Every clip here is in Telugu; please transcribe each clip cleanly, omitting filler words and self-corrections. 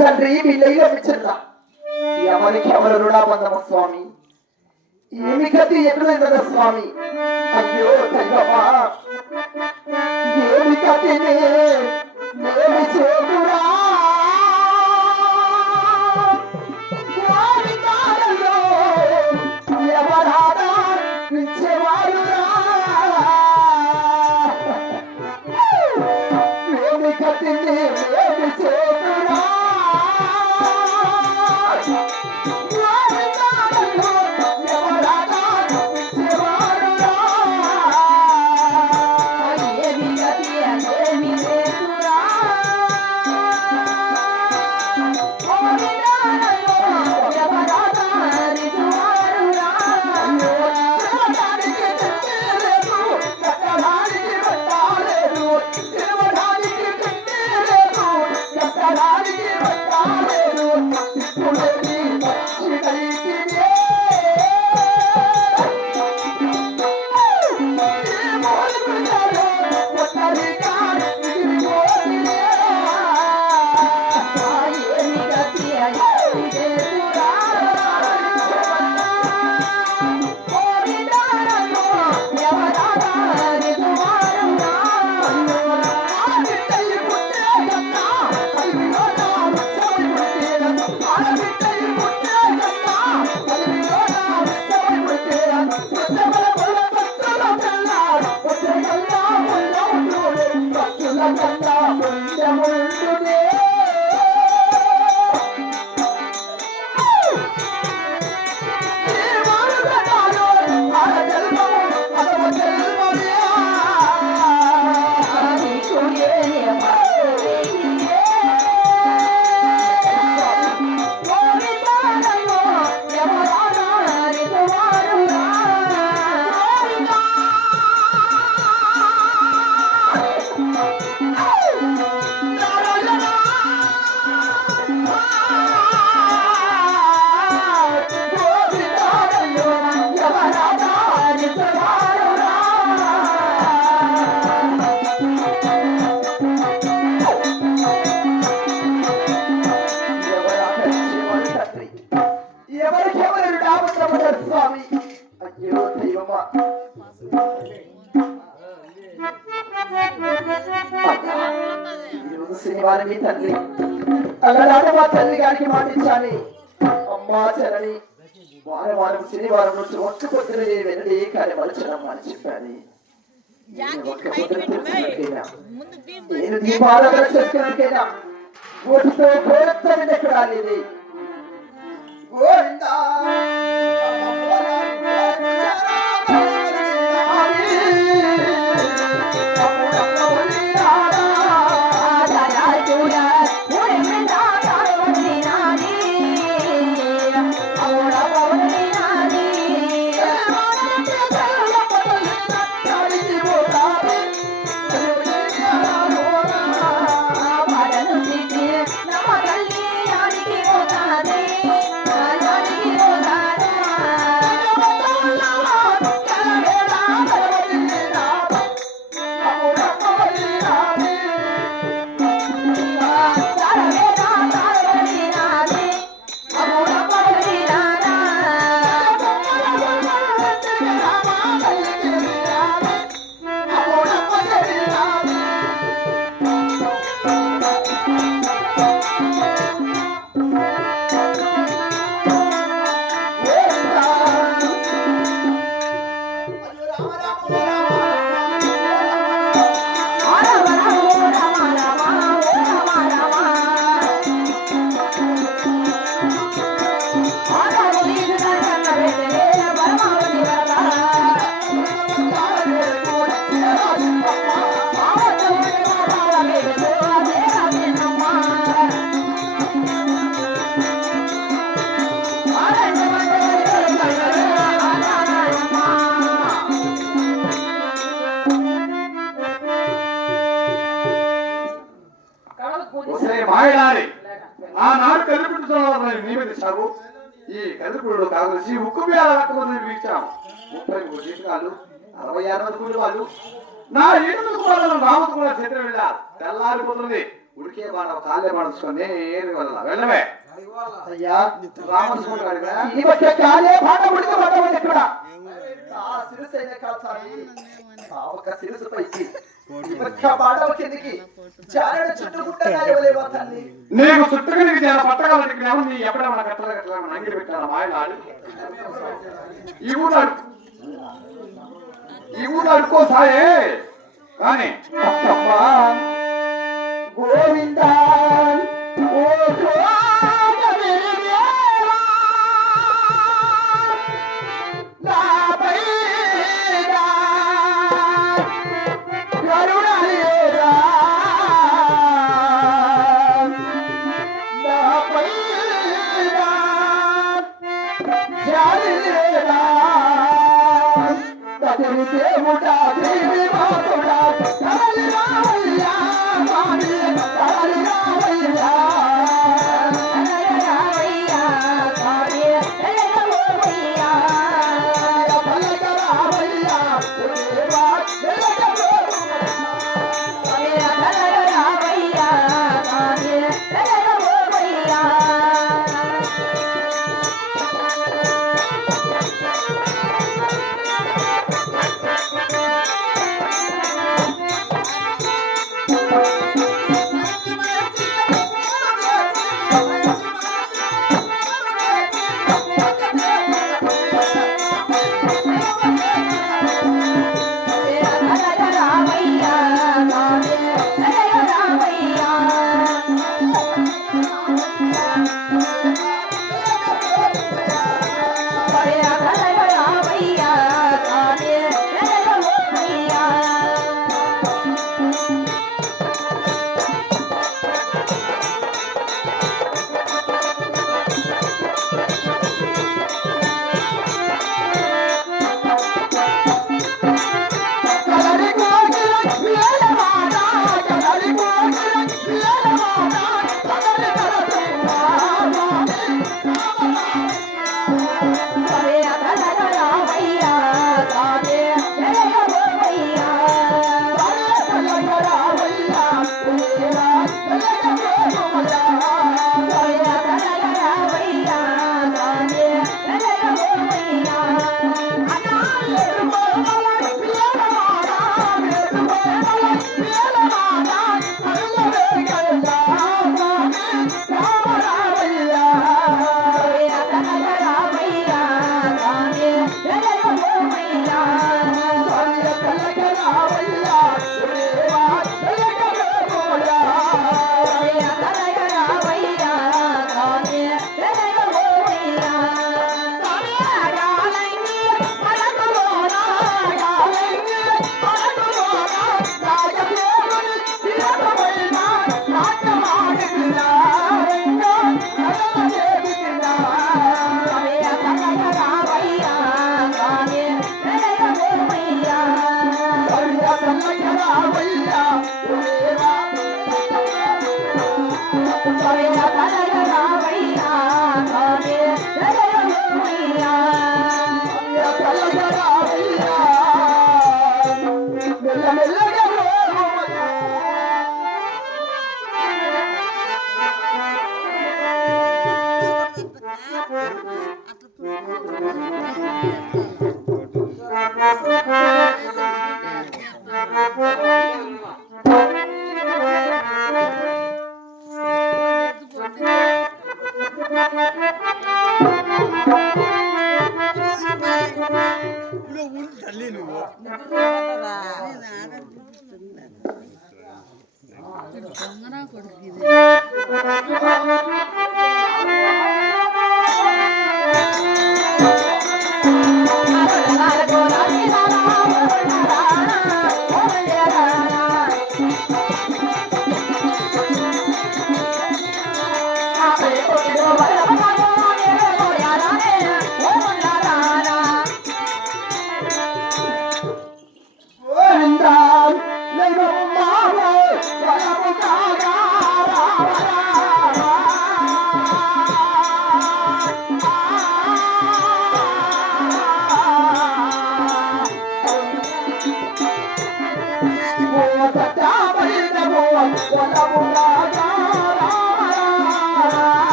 తండ్రి వీళ్ళ పిచ్చర్రా ఎవరికి ఎవరు రుణాబంధము స్వామి ఏమి గతి ఎదురైందా స్వామి అయ్యో దైవమా ఏమి గతి ఏమి చేతురా ఎవరాడా పిచ్చేవారురా ఏమి గతి ఏమి చేతురా స్వామి అయ్యో దైవమా శనివారం తండ్రి అల్లడాట మా తల్లి గారికి మాటించాలి అమ్మా చరణి వారం శనివారం నుంచి ఒక్క పొద్దున వెళ్ళి కానీ మలచడం అని చెప్పాను నేను దీపారాధన చేసుకున్నాకైనా ఓటితో కోరత్తని ఎక్కడ రాలేదు గోవిందా ఆనాడు కదుపుడు నియమించావు ఈ కదుపుడు కావలసి ఉక్కు వీచాము 33 జీవితాలు 66 మంది కూలి వాళ్ళు నా 8 కుమారులను రామతు కూడా చేతులు వెళ్ళారు తెల్లారిపోతుంది ఉడికే బాణ కాళ్ళే బాణుకొని వెళ్ళవే అయ్యా రామస్వామి గారిగా ఈ మధ్య కాలే పాట ఉడికి పడ్డమని ఇక్కడ ఆ సిరుసు అయిన కాల్చాలి ఆ ఒక్క సిరుసు పైకి ఈ మధ్య పాడవ కిందికి చారడు చుట్టుకుంటా ఇవ్వలేవా తల్లి నీకు చుట్టుకుని పట్టగలకి నీ ఎప్పుడైనా మన కట్టలు కట్టలు నంగిలి పెట్టాను మాయలాడి ఈ ఊరు అడుకో సాయే కానీ గోవింద ఓ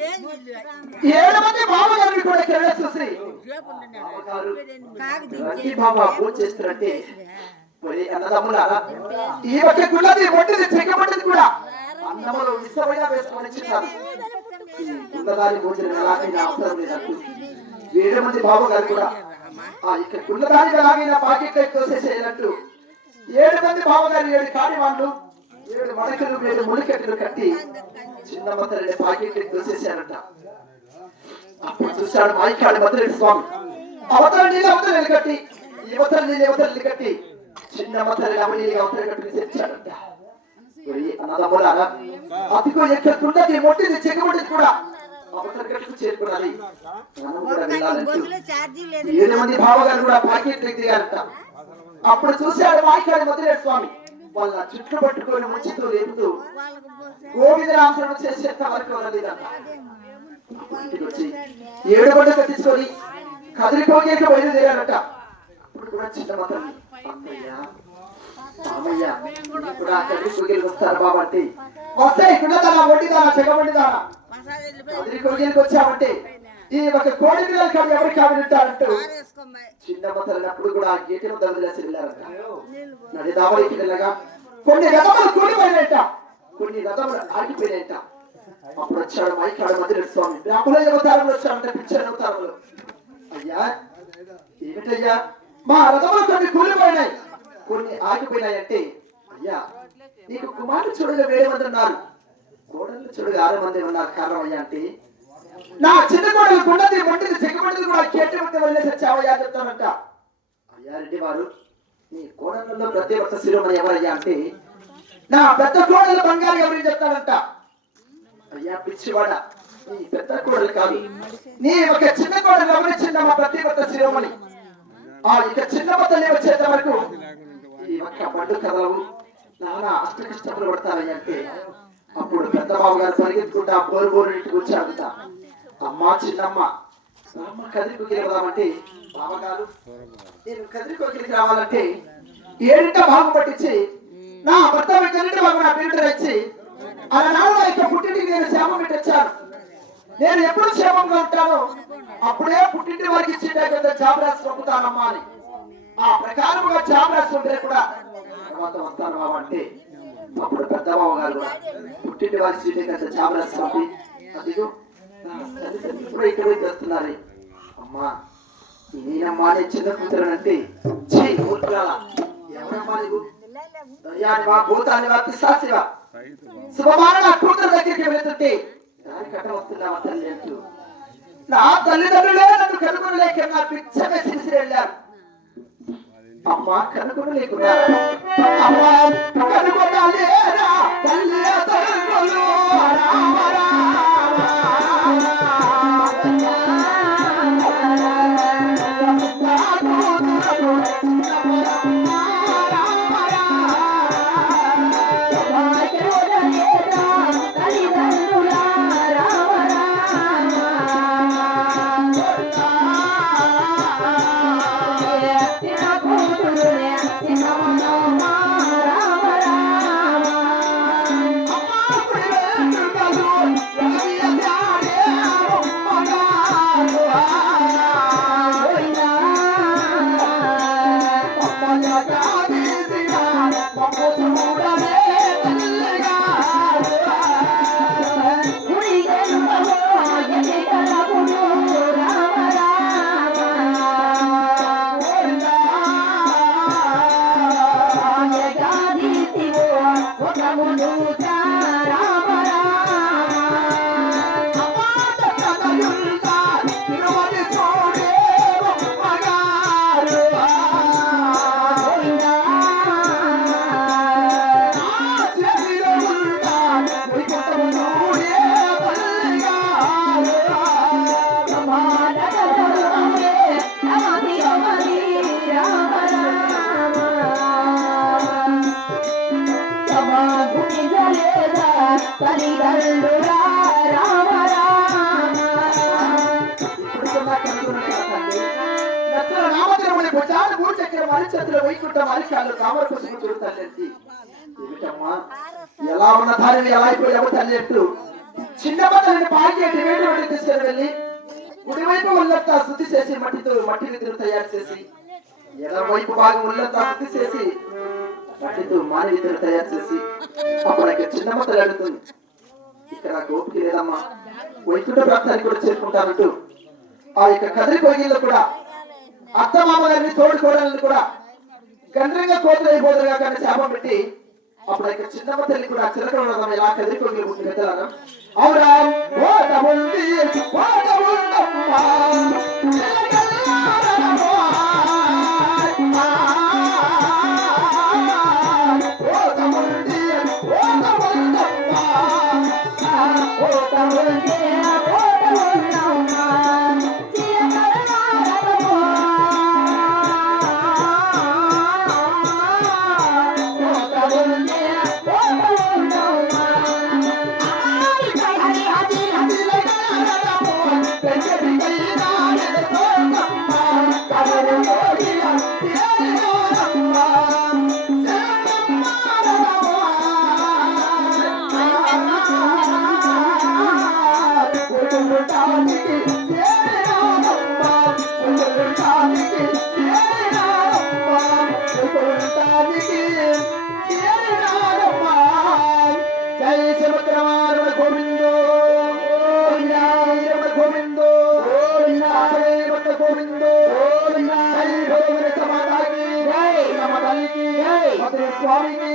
7 మంది బావగారిని కూడా కిరణ చూసి బావగారు రంగి బావ పూజ చేస్తున్నట్టే మరి అన్నదమ్ములారా ఈ ఒక్క గుళ్ళది ఒంటిది చెక్కబడ్డది కూడా అన్నములు విశ్వమైనా వేసుకొని చిన్నారు గుళ్ళదారి భోజనం ఎలాగైనా అవసరం లేదంటూ 7 మంది బావగారు కూడా ఆ ఇక గుళ్ళదారి ఎలాగైనా పాకెట్ తోసేసేయాలంటూ 7 మంది బావగారు 7 కాడివాళ్ళు 7 మడకలు 7 ములికెట్లు కట్టి చిన్నమ్మ తల్లి పాకెట్ తోసేశారట అప్పుడు చూశాడు మాయికాడు మధురెడ్డి స్వామి అవతల నీళ్ళు అవతల నిలకట్టి యువతల నీళ్ళు యువతల నిలకట్టి చిన్నమ్మ తల్లి అవనీళ్ళు అవతల కట్టుకుని తెచ్చాడట అన్నదమ్ములారా అతికో ఎక్కడున్నది మొట్టిది చెక్కబొట్టిది కూడా అవతల కట్టుకు చేరుకున్నది మనం కూడా వెళ్ళాలంటూ 7 మంది బావగారు కూడా పాకెట్ దిగారట అప్పుడు చూశాడు మాయికాడు మధురెడ్డి స్వామి వాళ్ళ చుట్లు పట్టుకొని ముంచుతూ లేపుతూ గోవిందరామచరణ చేసేంత వరకు ఉన్నదిదంట ఇంటికి వచ్చి 7 గొడ్డ కట్టించుకొని కదిలిపోయేక బయలుదేరారట అప్పుడు కూడా చిన్నమ్మ తల్లి అమ్మయ్య మామయ్య కూడా కదిలిపోయేకి వస్తారు బాబంటే వస్తాయి కుండదానా ఒడ్డిదానా చెగబొడ్డిదానా కదిలిపోయేకి వచ్చామంటే ఈ ఒక కోడి పిల్లలు కాదు ఎవరు కావింటారంటూ చిన్నమ్మ తల్లి అప్పుడు కూడా ఆ గేటును దొరదలేసి వెళ్ళారట నడిదావరికి వెళ్ళగా కొన్ని రథములు కూలిపోయినాయట కొన్ని రథములు ఆగిపోయినాయట అప్పుడు వచ్చాడు మైకాడు మధురెడ్డి స్వామి బ్రాహ్మణ అవతారంలో వచ్చాడంటే పిచ్చర్ అవతారంలో అయ్యా ఏమిటయ్యా మా రథములు కొన్ని కూలిపోయినాయి కొన్ని ఆగిపోయినాయి అంటే అయ్యా నీకు కుమారుడు చూడగా 7 మంది ఉన్నారు కోడళ్ళు చూడగా 6 మంది ఉన్నారు కారణం అయ్యా అంటే నా చిన్న కోడలు గుండది మొండిది చెక్కబడిది కూడా కేటి ఉంటే వదిలేసి వచ్చావయ్యా చెప్తానంట అయ్యా రెడ్డి వారు నీ కోడళ్ళలో ప్రత్యేక శిరోమణి ఎవరయ్యా అంటే నా పెద్ద కోడలు బంగారు ఎవరిని చెప్తానంట అయ్యా పిచ్చివాడ నీ పెద్ద కోడలు కాదు నీ ఒక చిన్న కోడలు ఎవరిచ్చిందా మా ప్రత్యేక శిరోమణి ఆ ఇక చిన్న తల్లి వచ్చేంత వరకు ఈ ఒక్క బండు కథలు నానా అష్ట కష్టపడి పడతారయ్యా అంటే అప్పుడు పెద్ద బాబు గారు పరిగెత్తుకుంటా బోరు ఇంటికి వచ్చాడుట అమ్మా చిన్నమ్మ అమ్మ కదిరికోకిలికి రావాలంటే బావగారు నేను కదిరికోకిలికి రావాలంటే 7 భాగం పట్టించి నా భర్త కన్నిటి భాగం నా పేరు ఇచ్చి అలనాడు ఇక పుట్టింటికి నేను క్షేమం పెట్టొచ్చాను నేను ఎప్పుడు క్షేమంగా ఉంటానో అప్పుడే పుట్టింటి వారికి ఇచ్చేట జాబరాసి పంపుతానమ్మా అని ఆ ప్రకారముగా జాబరాసి ఉంటే కూడా తర్వాత వస్తాను బాబు అంటే అప్పుడు పెద్ద బాబు గారు పుట్టింటి వారి సీటే కదా జాబరాసి పంపి అదిగో ఇప్పుడు ఇక్కడ పోయి తెస్తున్నారే అమ్మా నేనమ్మా నీ చిన్న కూతురనంటే ఎవరమ్మా నీకు దయ్యానివా భూతానివా పిశాచివా శుభమాన నా కూతురు దగ్గరికి వెళ్తుంటే దాని కట్ట వస్తున్నావా తల్లి అంటూ నా తల్లిదండ్రులే నన్ను కనుగొని లేక నా పిచ్చగా చేసి వెళ్ళారు అమ్మా కనుగొని లేకున్నా అమ్మా కనుగొనాలేరా తల్లి తల్లులు ఎలా ఉన్న దారిని ఎలా అయిపోయావో తల్లి అంటూ చిన్న బట్టలని పాకేటి దిశను వెళ్ళి కుడివైపు ఒళ్ళంతా శుద్ధి చేసి మట్టి విధులు తయారు చేసి ఎడమ వైపు భాగం ఒళ్ళంతా శుద్ధి చేసి మట్టితో మాని విధులు తయారు చేసి అప్పుడు చిన్నమ్మ తల్లి అడుగుతుంది, ఇక్కడ గోపిక లేదమ్మా, వైకుంఠ ప్రాంతానికి కూడా చేరుకుంటానంటూ ఆ యొక్క కదిరి కోగిల్లో కూడా అత్త మామగారిని తోడుకోవడాన్ని కూడా గండ్రంగా కోతులు అయిపోదురుగా కానీ శాపం పెట్టి అప్పుడు ఆ యొక్క చిన్నమ్మ తల్లి కూడా చిలకలు ఉన్నదమ్మ ఇలా కదిరి కోగిలు పుట్టి పెద్దలాగా అవురా ఓటముంది ఓటముందమ్మా స్వామికి